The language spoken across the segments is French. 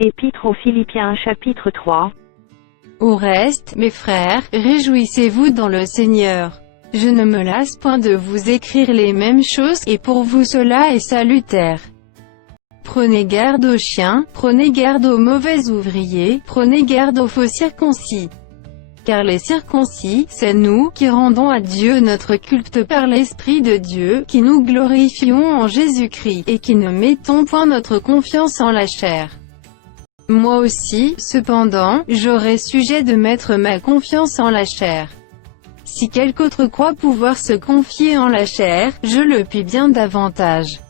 Épître aux Philippiens chapitre 3. Au reste, mes frères, réjouissez-vous dans le Seigneur. Je ne me lasse point de vous écrire les mêmes choses, et pour vous cela est salutaire. Prenez garde aux chiens, prenez garde aux mauvais ouvriers, prenez garde aux faux circoncis. Car les circoncis, c'est nous, qui rendons à Dieu notre culte par l'Esprit de Dieu, qui nous glorifions en Jésus-Christ, et qui ne mettons point notre confiance en la chair. Moi aussi, cependant, j'aurais sujet de mettre ma confiance en la chair. Si quelque autre croit pouvoir se confier en la chair, je le puis bien davantage.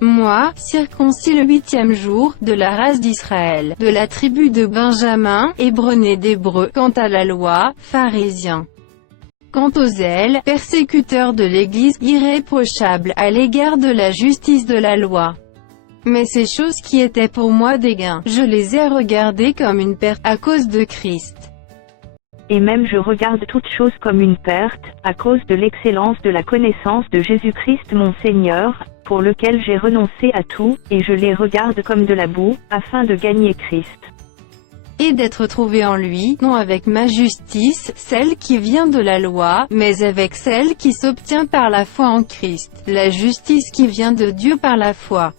Moi, circoncis le 8e jour, de la race d'Israël, de la tribu de Benjamin, hébreu d'Hébreux, quant à la loi, pharisien. Quant au zèle, persécuteur de l'Église, irréprochable, à l'égard de la justice de la loi. Mais ces choses qui étaient pour moi des gains, je les ai regardées comme une perte, à cause de Christ. Et même je regarde toutes choses comme une perte, à cause de l'excellence de la connaissance de Jésus-Christ mon Seigneur, pour lequel j'ai renoncé à tout, et je les regarde comme de la boue, afin de gagner Christ. Et d'être trouvé en lui, non avec ma justice, celle qui vient de la loi, mais avec celle qui s'obtient par la foi en Christ, la justice qui vient de Dieu par la foi.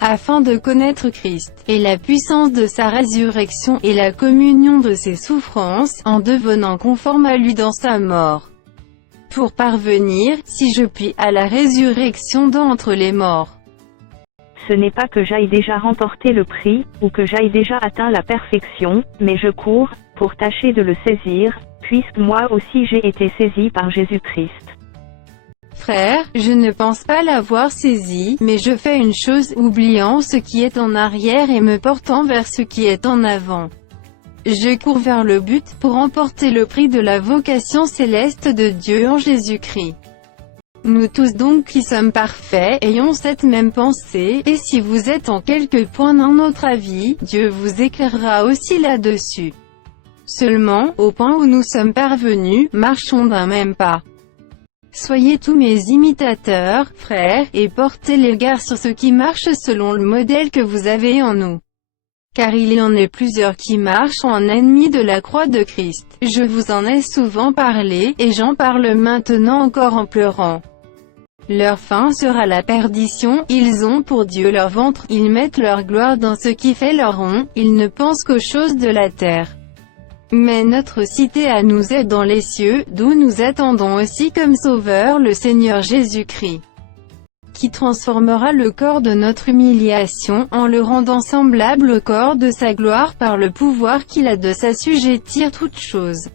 Afin de connaître Christ, et la puissance de sa résurrection, et la communion de ses souffrances, en devenant conforme à lui dans sa mort. Pour parvenir, si je puis, à la résurrection d'entre les morts. Ce n'est pas que j'aille déjà remporter le prix, ou que j'aille déjà atteint la perfection, mais je cours, pour tâcher de le saisir, puisque moi aussi j'ai été saisi par Jésus-Christ. Frère, je ne pense pas l'avoir saisi, mais je fais une chose, oubliant ce qui est en arrière et me portant vers ce qui est en avant. Je cours vers le but, pour emporter le prix de la vocation céleste de Dieu en Jésus-Christ. Nous tous donc qui sommes parfaits, ayons cette même pensée, et si vous êtes en quelque point dans notre avis, Dieu vous éclairera aussi là-dessus. Seulement, au point où nous sommes parvenus, marchons d'un même pas. Soyez tous mes imitateurs, frères, et portez l'égard sur ceux qui marchent selon le modèle que vous avez en nous. Car il y en a plusieurs qui marchent en ennemis de la croix de Christ. Je vous en ai souvent parlé, et j'en parle maintenant encore en pleurant. Leur fin sera la perdition, ils ont pour Dieu leur ventre, ils mettent leur gloire dans ce qui fait leur rond, ils ne pensent qu'aux choses de la terre. Mais notre cité à nous est dans les cieux, d'où nous attendons aussi comme Sauveur le Seigneur Jésus-Christ, qui transformera le corps de notre humiliation, en le rendant semblable au corps de sa gloire par le pouvoir qu'il a de s'assujettir toutes choses.